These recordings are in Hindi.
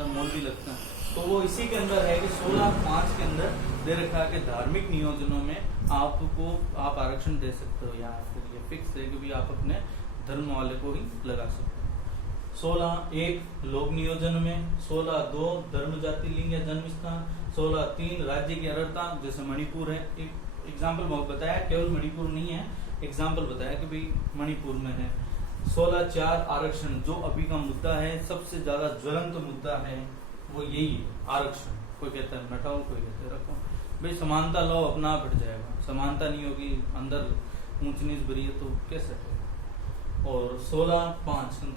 मोल भी लगता है। तो वो इसी के अंदर है कि 16(5) के अंदर दे रखा है कि धार्मिक नियोजनों में आप आरक्षण दे सकते हो, या फिर ये फिक्स है कि भी आप अपने धर्म वाले को ही लगा सकते हो। 16(1) लोक नियोजन में, 16(2) धर्म जाति लिंग या जन्म स्थान, 16(3) राज्य की अर्हता, जैसे मणिपुर है। एक एग्जाम्पल बताया, केवल मणिपुर नहीं है, एग्जाम्पल बताया कि भाई मणिपुर में है। 16(4) आरक्षण, जो अभी का मुद्दा है, सबसे ज्यादा ज्वलंत मुद्दा है वो यही है, आरक्षण। कोई कहता है हटाओ, कोई कहता है रखो। भाई समानता लो, अपना आप हट जाएगा। समानता नहीं होगी, अंदर ऊंच नीच भरी है तो कैसे होगा। और 16(5)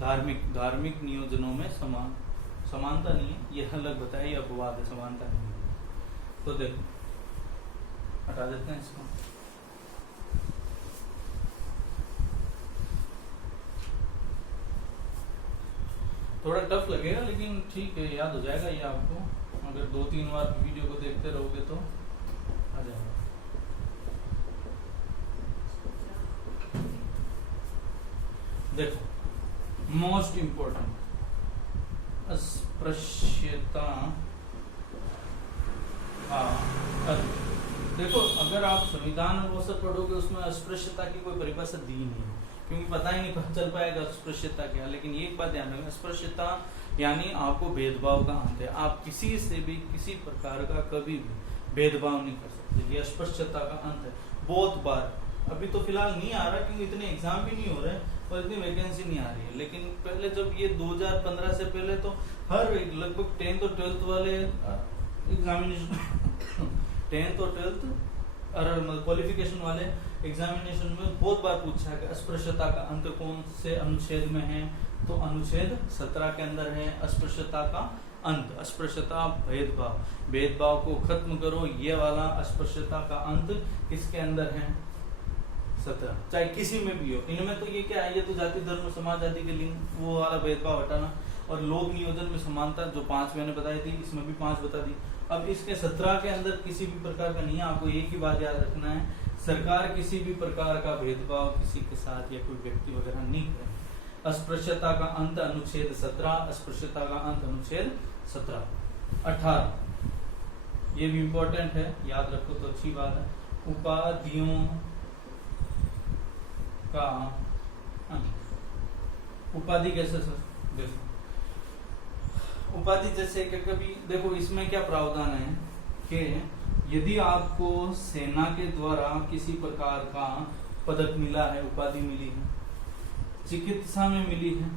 धार्मिक नियोजनों में समानता नहीं है, ये अलग बताया, ये अपवाद है, समानता नहीं है। तो देखो हटा देते हैं इसको। थोड़ा टफ लगेगा लेकिन ठीक है, याद हो जाएगा ये आपको। अगर 2-3 बार वीडियो को देखते रहोगे तो आ जाएगा। देखो मोस्ट इंपॉर्टेंट, अस्पृश्यता देखो अगर आप संविधान और वो सब पढ़ोगे, उसमें अस्पृश्यता की कोई परिभाषा दी नहीं है, क्योंकि पता ही नहीं चल पाएगा अस्पृश्यता क्या। लेकिन एक बात ध्यान रखना, अस्पृश्यता यानी आपको भेदभाव का अंत है। आप किसी से भी किसी प्रकार का कभी भी भेदभाव नहीं कर सकते, ये अस्पृश्यता का अंत है। बहुत बार, अभी तो फिलहाल नहीं आ रहा क्योंकि इतने एग्जाम भी नहीं हो रहे और इतनी वैकेंसी नहीं आ रही है, लेकिन पहले जब ये 2015 से पहले तो हर लगभग 10th और 12th वाले एग्जामिनेशन 10th और 12th क्वालिफिकेशन वाले एग्जामिनेशन में बहुत बार पूछा है कि अस्पृश्यता का अंत कौन से अनुच्छेद में है, तो अनुच्छेद 17 के अंदर है अस्पृश्यता का अंत। अस्पृश्यता भेदभाव को खत्म करो, ये वाला अस्पृश्यता का अंत किसके अंदर है, 17, चाहे किसी में भी हो। इनमें तो ये क्या है, ये तो जाति धर्म समाज आदि के लिंग वो वाला भेदभाव हटाना। और लोक नियोजन में समानता जो 5 मैंने बताई थी, इसमें भी 5 बता दी। अब इसके 17 के अंदर किसी भी प्रकार का नहीं है। आपको एक ही बात याद रखना है, सरकार किसी भी प्रकार का भेदभाव किसी के साथ या कोई व्यक्ति वगैरह नहीं करें। अस्पृश्यता का अंत अनुच्छेद 17, अस्पृश्यता का अंत अनुच्छेद 17। 18 ये भी इंपॉर्टेंट है, याद रखो तो अच्छी बात है। उपाधियों का अंत। उपाधि कैसे सर, देखो उपाधि जैसे कि कभी देखो इसमें क्या प्रावधान है कि यदि आपको सेना के द्वारा किसी प्रकार का पदक मिला है, उपाधि मिली है, चिकित्सा में मिली है,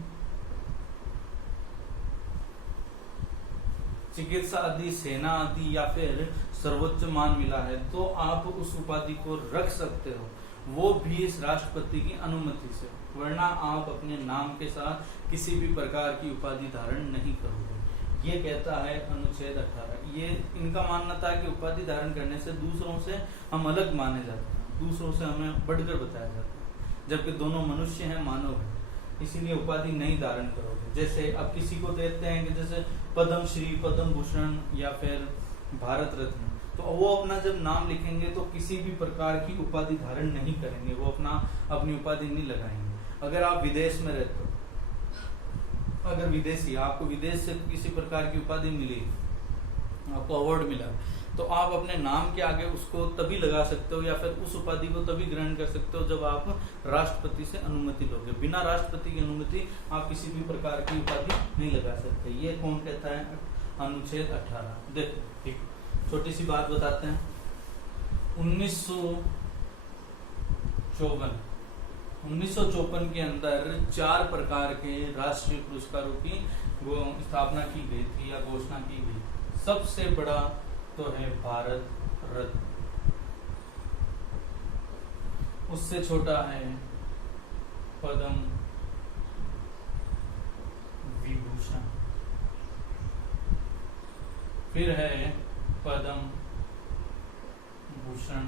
चिकित्सा आदि, सेना आदि, या फिर सर्वोच्च मान मिला है, तो आप उस उपाधि को रख सकते हो, वो भी इस राष्ट्रपति की अनुमति से। वरना आप अपने नाम के साथ किसी भी प्रकार की उपाधि धारण नहीं करोगे। ये कहता है अनुच्छेद 18। ये इनका मानना था कि उपाधि धारण करने से दूसरों से हम अलग माने जाते हैं, दूसरों से हमें बढ़कर बताया जाता है, जबकि दोनों मनुष्य हैं, मानव है, इसीलिए उपाधि नहीं धारण करोगे। जैसे अब किसी को देते हैं कि जैसे पद्म श्री, पद्म भूषण या फिर भारत रत्न, तो वो अपना जब नाम लिखेंगे तो किसी भी प्रकार की उपाधि धारण नहीं करेंगे, वो अपनी उपाधि नहीं लगाएंगे। अगर आप विदेश में रहते हो, अगर विदेशी आपको विदेश से किसी प्रकार की उपाधि मिली, आपको अवार्ड मिला, तो आप अपने नाम के आगे उसको तभी लगा सकते हो, या फिर उस उपाधि को तभी ग्रहण कर सकते हो जब आप राष्ट्रपति से अनुमति लोगे। बिना राष्ट्रपति की अनुमति आप किसी भी प्रकार की उपाधि नहीं लगा सकते। ये कौन कहता है, अनुच्छेद 18। देखो ठीक, छोटी सी बात बताते हैं। 1954 के अंदर 4 प्रकार के राष्ट्रीय पुरस्कारों की स्थापना की गई थी या घोषणा की गई। सबसे बड़ा तो है भारत रत्न, उससे छोटा है पद्म विभूषण, फिर है पद्म भूषण,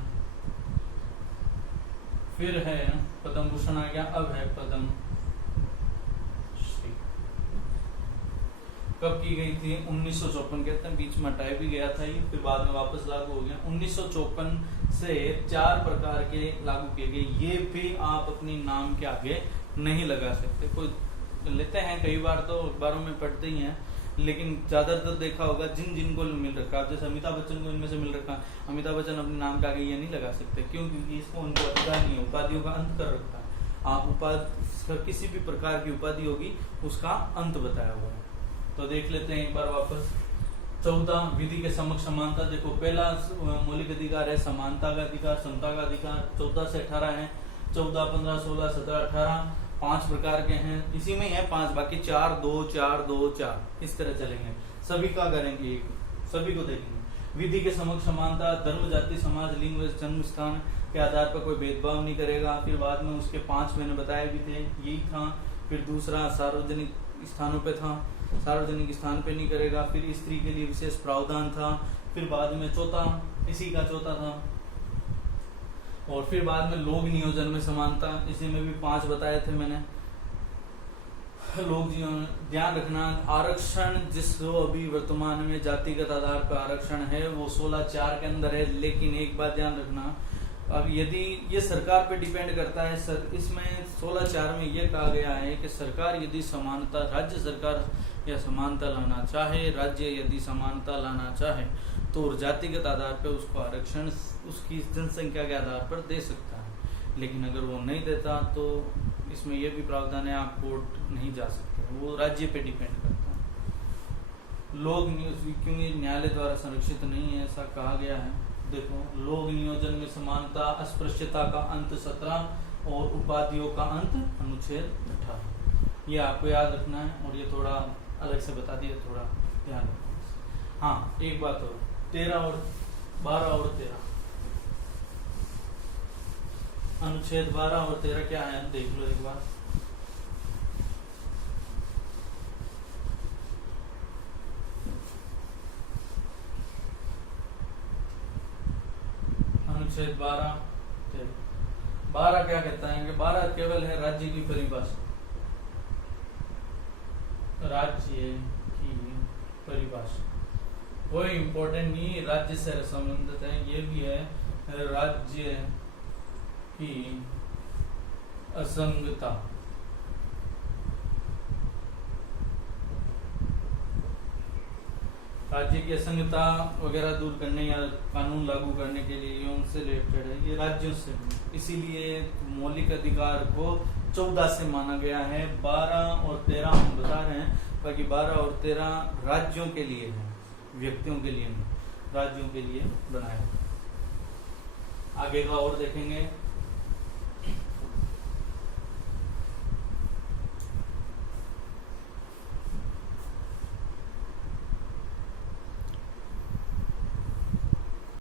फिर है पद्म भूषण आ गया, अब है पद्म श्री। कब की गई थी, 1954 कहते हैं, बीच में हटाया भी गया था ये, फिर बाद में वापस लागू हो गया। 1954 से 4 प्रकार के लागू किए गए। ये भी आप अपनी नाम के आगे नहीं लगा सकते। कोई लेते हैं, कई बार तो अखबारों में पढ़ते ही हैं लेकिन ज्यादातर देखा होगा जिन जिनको मिल रखा है, जैसे अमिताभ बच्चन को इनमें से मिल रखा, अमिताभ बच्चन अपने नाम के आगे ये नहीं लगा सकते, क्यों? क्योंकि इसको उनको अधिकार नहीं है, उपाधियों का अंत कर रखा है। आप उपाधि किसी भी प्रकार की उपाधि होगी उसका अंत बताया हुआ है। तो देख लेते हैं एक बार वापस। 14 विधि के समक्ष समानता। देखो पहला मौलिक अधिकार है समानता का अधिकार, समता का अधिकार। 14 से 18 है, 14, 15, 16, 17, 18 5 प्रकार के हैं। इसी में है 5, बाकी 4, 2, 4, 2, 4 इस तरह चलेंगे। सभी का करेंगे, सभी को देखेंगे। विधि के समक्ष समानता, धर्म, जाति, समाज, लिंग व जन्म स्थान के आधार पर कोई भेदभाव नहीं करेगा। फिर बाद में उसके 5 मैंने बताए भी थे, यही था। फिर दूसरा सार्वजनिक स्थानों पे था, सार्वजनिक स्थान पे नहीं करेगा। फिर स्त्री के लिए विशेष प्रावधान था। फिर बाद में चौथा, इसी का चौथा था। और फिर बाद में लोक नियोजन में समानता, इसी में भी 5 बताए थे मैंने। लोक ध्यान रखना, आरक्षण जिसको अभी वर्तमान में जातिगत आधार पर आरक्षण है वो 16(4) के अंदर है। लेकिन एक बात ध्यान रखना, अब यदि ये सरकार पे डिपेंड करता है सर, इसमें 16(4) में ये कहा गया है कि सरकार यदि समानता, राज्य सरकार या समानता लाना चाहे, राज्य यदि समानता लाना चाहे तो जातिगत आधार पर उसको आरक्षण उसकी जनसंख्या के आधार पर दे सकता है। लेकिन अगर वो नहीं देता तो इसमें यह भी प्रावधान है, आप कोर्ट नहीं जा सकते, वो राज्य पे डिपेंड करता है। लोक क्योंकि न्यायालय द्वारा संरक्षित नहीं है ऐसा कहा गया है। देखो लोक नियोजन में समानता, अस्पृश्यता का अंत 17 और उपाधियों का अंत अनुच्छेद 18। ये आपको याद रखना है और ये थोड़ा अलग से बता दिया, थोड़ा ध्यान रखना। हाँ एक बात और, 13 और 12 और 13, अनुच्छेद 12 और 13 क्या है देख लो एक बार। अनुच्छेद 12 क्या कहता है कि 12 केवल है राज्य की परिभाषा, राज्य की परिभाषा, कोई इम्पोर्टेंट नहीं, राज्य से संबंधित है। ये भी है राज्य की असंगता, राज्य की असंगता वगैरह दूर करने या कानून लागू करने के लिए उनसे रिलेटेड है, ये राज्यों से। इसीलिए मौलिक अधिकार को 14 से माना गया है, 12 और 13 हम बता रहे हैं, बाकी 12 और 13 राज्यों के लिए है, व्यक्तियों के लिए नहीं, राज्यों के लिए बनाया। आगे का और देखेंगे।